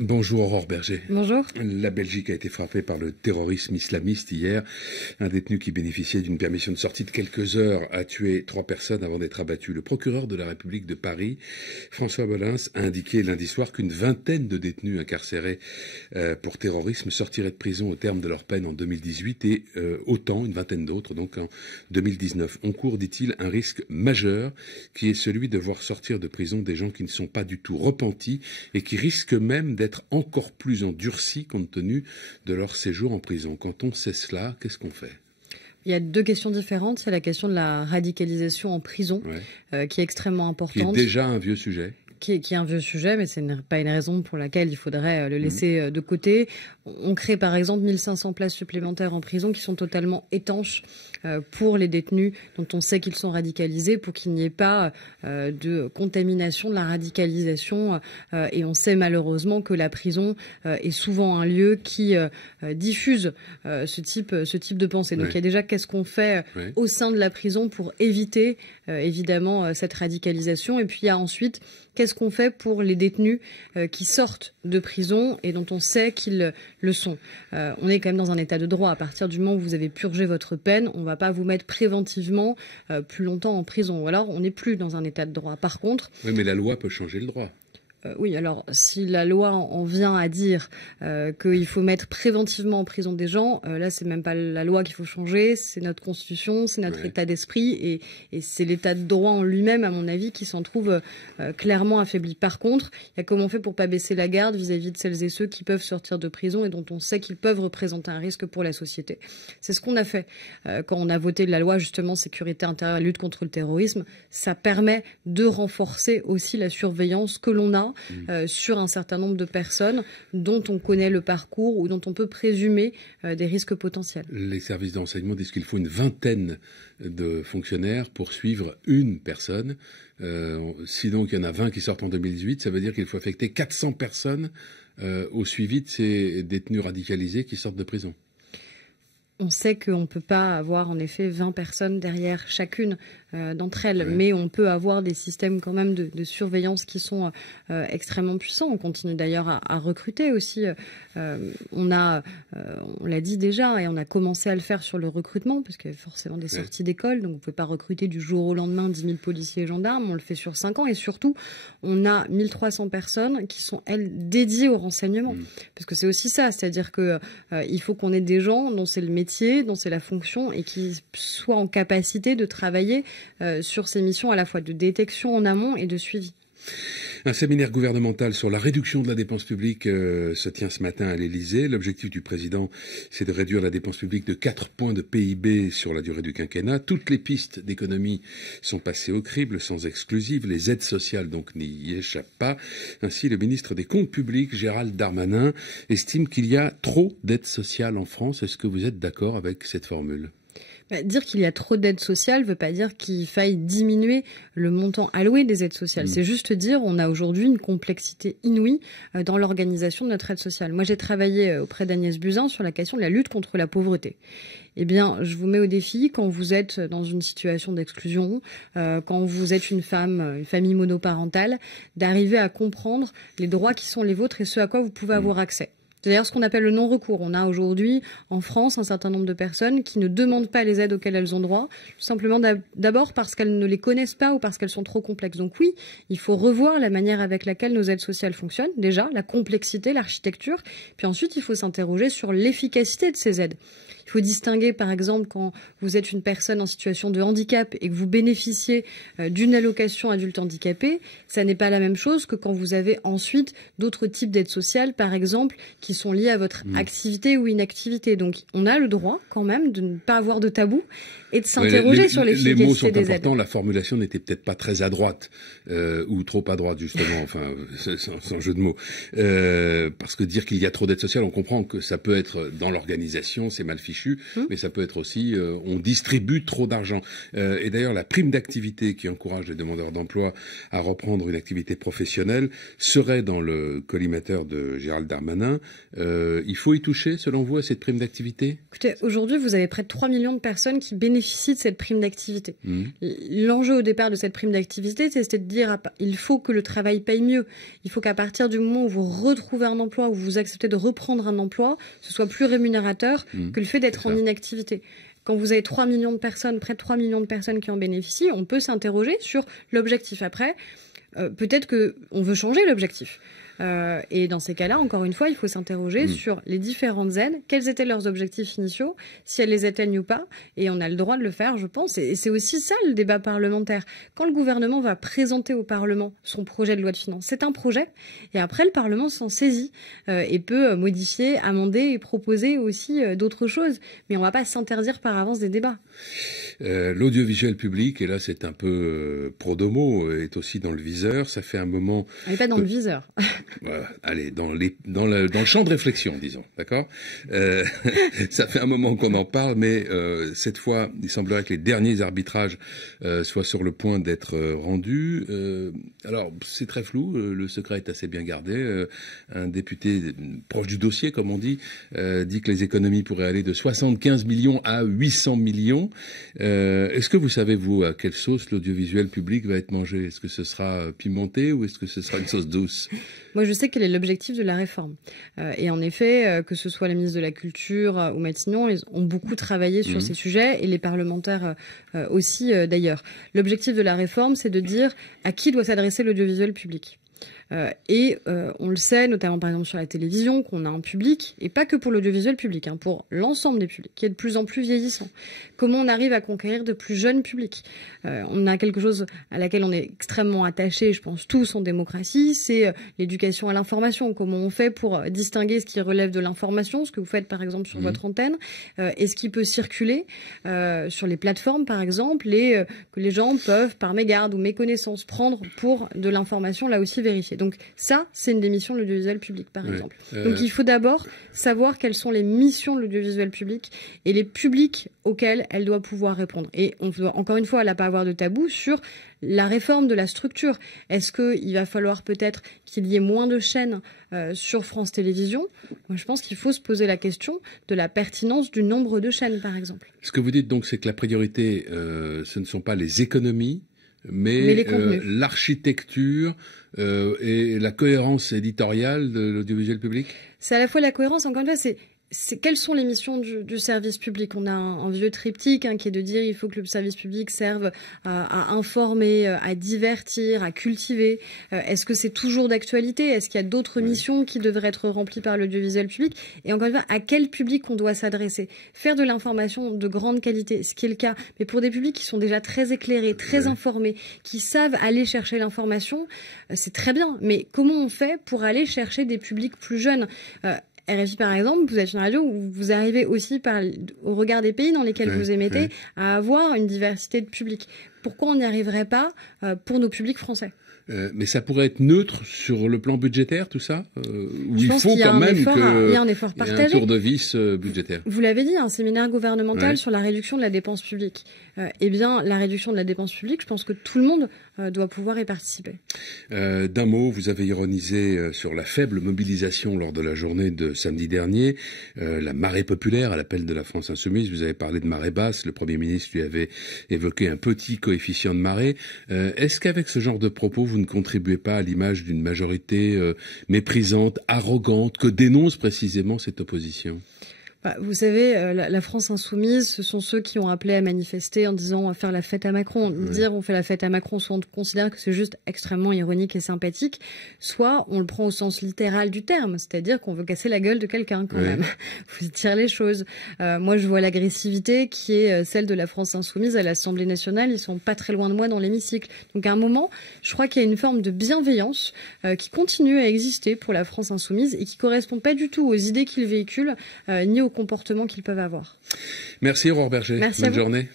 Bonjour Aurore Berger. Bonjour. La Belgique a été frappée par le terrorisme islamiste hier. Un détenu qui bénéficiait d'une permission de sortie de quelques heures a tué 3 personnes avant d'être abattu. Le procureur de la République de Paris, François Molins, a indiqué lundi soir qu'une vingtaine de détenus incarcérés pour terrorisme sortiraient de prison au terme de leur peine en 2018 et autant, une vingtaine d'autres, donc en 2019. On court, dit-il, un risque majeur qui est celui de voir sortir de prison des gens qui ne sont pas du tout repentis et qui risquent même d'être encore plus endurcis compte tenu de leur séjour en prison. Quand on sait cela, qu'est-ce qu'on fait ? Il y a 2 questions différentes. C'est la question de la radicalisation en prison, qui est extrêmement importante. Qui est déjà un vieux sujet. Qui est un vieux sujet, mais ce n'est pas une raison pour laquelle il faudrait le laisser de côté. On crée par exemple 1500 places supplémentaires en prison qui sont totalement étanches pour les détenus dont on sait qu'ils sont radicalisés, pour qu'il n'y ait pas de contamination de la radicalisation. Et on sait malheureusement que la prison est souvent un lieu qui diffuse ce type de pensée. Donc il y a déjà qu'est-ce qu'on fait au sein de la prison pour éviter évidemment cette radicalisation. Et puis il y a ensuite qu'est-ce qu'on fait pour les détenus qui sortent de prison et dont on sait qu'ils le sont. On est quand même dans un état de droit. À partir du moment où vous avez purgé votre peine, on ne va pas vous mettre préventivement plus longtemps en prison. Ou alors, on n'est plus dans un état de droit. Par contre... Oui, mais la loi peut changer le droit. Oui, alors si la loi en vient à dire qu'il faut mettre préventivement en prison des gens, là c'est même pas la loi qu'il faut changer, c'est notre constitution, c'est notre état d'esprit et c'est l'état de droit en lui-même, à mon avis, qui s'en trouve clairement affaibli. Par contre, il y a comment on fait pour pas baisser la garde vis-à-vis de celles et ceux qui peuvent sortir de prison et dont on sait qu'ils peuvent représenter un risque pour la société. C'est ce qu'on a fait quand on a voté la loi justement sécurité intérieure, lutte contre le terrorisme. Ça permet de renforcer aussi la surveillance que l'on a sur un certain nombre de personnes dont on connaît le parcours ou dont on peut présumer des risques potentiels. Les services d'enseignement disent qu'il faut une vingtaine de fonctionnaires pour suivre une personne. Sinon, il y en a 20 qui sortent en 2018, ça veut dire qu'il faut affecter 400 personnes au suivi de ces détenus radicalisés qui sortent de prison. On sait qu'on ne peut pas avoir en effet 20 personnes derrière chacune d'entre elles, mais on peut avoir des systèmes quand même de surveillance qui sont extrêmement puissants. On continue d'ailleurs à recruter aussi. On l'a dit déjà et on a commencé à le faire sur le recrutement parce qu'il y a forcément des sorties d'école, donc vous ne pouvez pas recruter du jour au lendemain 10 000 policiers et gendarmes. On le fait sur 5 ans et surtout on a 1300 personnes qui sont elles dédiées au renseignement, parce que c'est aussi ça, c'est-à-dire que il faut qu'on ait des gens dont c'est le métier, dont c'est la fonction et qui soient en capacité de travailler sur ces missions à la fois de détection en amont et de suivi. Un séminaire gouvernemental sur la réduction de la dépense publique se tient ce matin à l'Élysée. L'objectif du président, c'est de réduire la dépense publique de 4 points de PIB sur la durée du quinquennat. Toutes les pistes d'économie sont passées au crible, sans exclusive. Les aides sociales, donc, n'y échappent pas. Ainsi, le ministre des Comptes publics, Gérald Darmanin, estime qu'il y a trop d'aides sociales en France. Est-ce que vous êtes d'accord avec cette formule ? Dire qu'il y a trop d'aides sociales ne veut pas dire qu'il faille diminuer le montant alloué des aides sociales. C'est juste dire on a aujourd'hui une complexité inouïe dans l'organisation de notre aide sociale. Moi, j'ai travaillé auprès d'Agnès Buzyn sur la question de la lutte contre la pauvreté. Eh bien, je vous mets au défi, quand vous êtes dans une situation d'exclusion, quand vous êtes une femme, une famille monoparentale, d'arriver à comprendre les droits qui sont les vôtres et ceux à quoi vous pouvez avoir accès. C'est d'ailleurs ce qu'on appelle le non-recours. On a aujourd'hui en France un certain nombre de personnes qui ne demandent pas les aides auxquelles elles ont droit, tout simplement d'abord parce qu'elles ne les connaissent pas ou parce qu'elles sont trop complexes. Donc oui, il faut revoir la manière avec laquelle nos aides sociales fonctionnent, déjà, la complexité, l'architecture, puis ensuite il faut s'interroger sur l'efficacité de ces aides. Il faut distinguer, par exemple, quand vous êtes une personne en situation de handicap et que vous bénéficiez d'une allocation adulte handicapé, ça n'est pas la même chose que quand vous avez ensuite d'autres types d'aides sociales, par exemple, qui sont liées à votre activité ou inactivité. Donc, on a le droit, quand même, de ne pas avoir de tabou et de s'interroger sur l'efficacité des aides. Les mots sont importants. La formulation n'était peut-être pas très à droite, ou trop à droite, justement, enfin, sans jeu de mots. Parce que dire qu'il y a trop d'aides sociales, on comprend que ça peut être dans l'organisation, c'est mal fichu. Mais ça peut être aussi, on distribue trop d'argent. Et d'ailleurs, la prime d'activité qui encourage les demandeurs d'emploi à reprendre une activité professionnelle serait dans le collimateur de Gérald Darmanin. Il faut y toucher, selon vous, à cette prime d'activité ? Écoutez, aujourd'hui, vous avez près de 3 millions de personnes qui bénéficient bénéficient de cette prime d'activité. L'enjeu au départ de cette prime d'activité, c'était de dire il faut que le travail paye mieux. Il faut qu'à partir du moment où vous retrouvez un emploi, où vous acceptez de reprendre un emploi, ce soit plus rémunérateur que le fait d'être en inactivité. Quand vous avez 3 millions de personnes, près de 3 millions de personnes qui en bénéficient, on peut s'interroger sur l'objectif. Après, peut-être qu'on veut changer l'objectif. Et dans ces cas-là, encore une fois, il faut s'interroger sur les différentes aides, quels étaient leurs objectifs initiaux, si elles les atteignent ou pas, et on a le droit de le faire, je pense. Et c'est aussi ça le débat parlementaire. Quand le gouvernement va présenter au Parlement son projet de loi de finances, c'est un projet, et après le Parlement s'en saisit et peut modifier, amender et proposer aussi d'autres choses. Mais on ne va pas s'interdire par avance des débats. L'audiovisuel public, et là c'est un peu pro-domo, est aussi dans le viseur. Ça fait un moment... Elle n'est pas dans le viseur. Allez, dans le champ de réflexion, disons, d'accord. Ça fait un moment qu'on en parle, mais cette fois, il semblerait que les derniers arbitrages soient sur le point d'être rendus. Alors, c'est très flou, le secret est assez bien gardé. Un député proche du dossier, comme on dit que les économies pourraient aller de 75 millions à 800 millions. Est-ce que vous savez, vous, à quelle sauce l'audiovisuel public va être mangé? Est-ce que ce sera pimenté ou est-ce que ce sera une sauce douce? Moi, je sais quel est l'objectif de la réforme. Et en effet, que ce soit la ministre de la Culture ou Matignon, ils ont beaucoup travaillé sur ces sujets, et les parlementaires aussi d'ailleurs. L'objectif de la réforme, c'est de dire à qui doit s'adresser l'audiovisuel public. On le sait, notamment par exemple sur la télévision, qu'on a un public, et pas que pour l'audiovisuel public, pour l'ensemble des publics, qui est de plus en plus vieillissant. Comment on arrive à conquérir de plus jeunes publics? On a quelque chose à laquelle on est extrêmement attaché, je pense tous en démocratie, c'est l'éducation à l'information. Comment on fait pour distinguer ce qui relève de l'information, ce que vous faites par exemple sur votre antenne, et ce qui peut circuler sur les plateformes par exemple, et que les gens peuvent par mégarde ou méconnaissance prendre pour de l'information là aussi vérifiée. Donc ça, c'est une des missions de l'audiovisuel public, par exemple. Donc il faut d'abord savoir quelles sont les missions de l'audiovisuel public et les publics auxquels elle doit pouvoir répondre. Et on doit, encore une fois, elle n'a pas avoir de tabou sur la réforme de la structure. Est-ce qu'il va falloir peut-être qu'il y ait moins de chaînes sur France Télévisions? Moi, je pense qu'il faut se poser la question de la pertinence du nombre de chaînes, par exemple. Ce que vous dites donc, c'est que la priorité, ce ne sont pas les économies, mais l'architecture et la cohérence éditoriale de l'audiovisuel public? C'est à la fois la cohérence, encore une fois, quelles sont les missions du service public? On a un vieux triptyque qui est de dire il faut que le service public serve à informer, à divertir, à cultiver. Est-ce que c'est toujours d'actualité? Est-ce qu'il y a d'autres missions qui devraient être remplies par l'audiovisuel public? Et encore une fois, à quel public on doit s'adresser? Faire de l'information de grande qualité, ce qui est le cas, mais pour des publics qui sont déjà très éclairés, très informés, qui savent aller chercher l'information, c'est très bien. Mais comment on fait pour aller chercher des publics plus jeunes? RFI, par exemple, vous êtes une radio où vous arrivez aussi, au regard des pays dans lesquels vous émettez, à avoir une diversité de publics. Pourquoi on n'y arriverait pas pour nos publics français? Mais ça pourrait être neutre sur le plan budgétaire, tout ça? Où il faut quand même qu'il y ait un effort partagé. Un tour de vis budgétaire. Vous l'avez dit, un séminaire gouvernemental sur la réduction de la dépense publique. Eh bien, la réduction de la dépense publique, je pense que tout le monde doit pouvoir y participer. D'un mot, vous avez ironisé sur la faible mobilisation lors de la journée de samedi dernier, la marée populaire à l'appel de la France Insoumise. Vous avez parlé de marée basse, le Premier ministre lui avait évoqué un petit coefficient de marée. Est-ce qu'avec ce genre de propos, vous ne contribuez pas à l'image d'une majorité méprisante, arrogante, que dénonce précisément cette opposition? Vous savez, la France Insoumise, ce sont ceux qui ont appelé à manifester en disant on va faire la fête à Macron. Dire on fait la fête à Macron, soit on considère que c'est juste extrêmement ironique et sympathique, soit on le prend au sens littéral du terme, c'est-à-dire qu'on veut casser la gueule de quelqu'un quand même. Faut se dire les choses. Moi, je vois l'agressivité qui est celle de la France Insoumise à l'Assemblée nationale. Ils sont pas très loin de moi dans l'hémicycle. Donc à un moment, je crois qu'il y a une forme de bienveillance qui continue à exister pour la France Insoumise et qui correspond pas du tout aux idées qu'ils véhiculent, ni aux comportements qu'ils peuvent avoir. Merci Aurore Berger. Merci Bonne journée.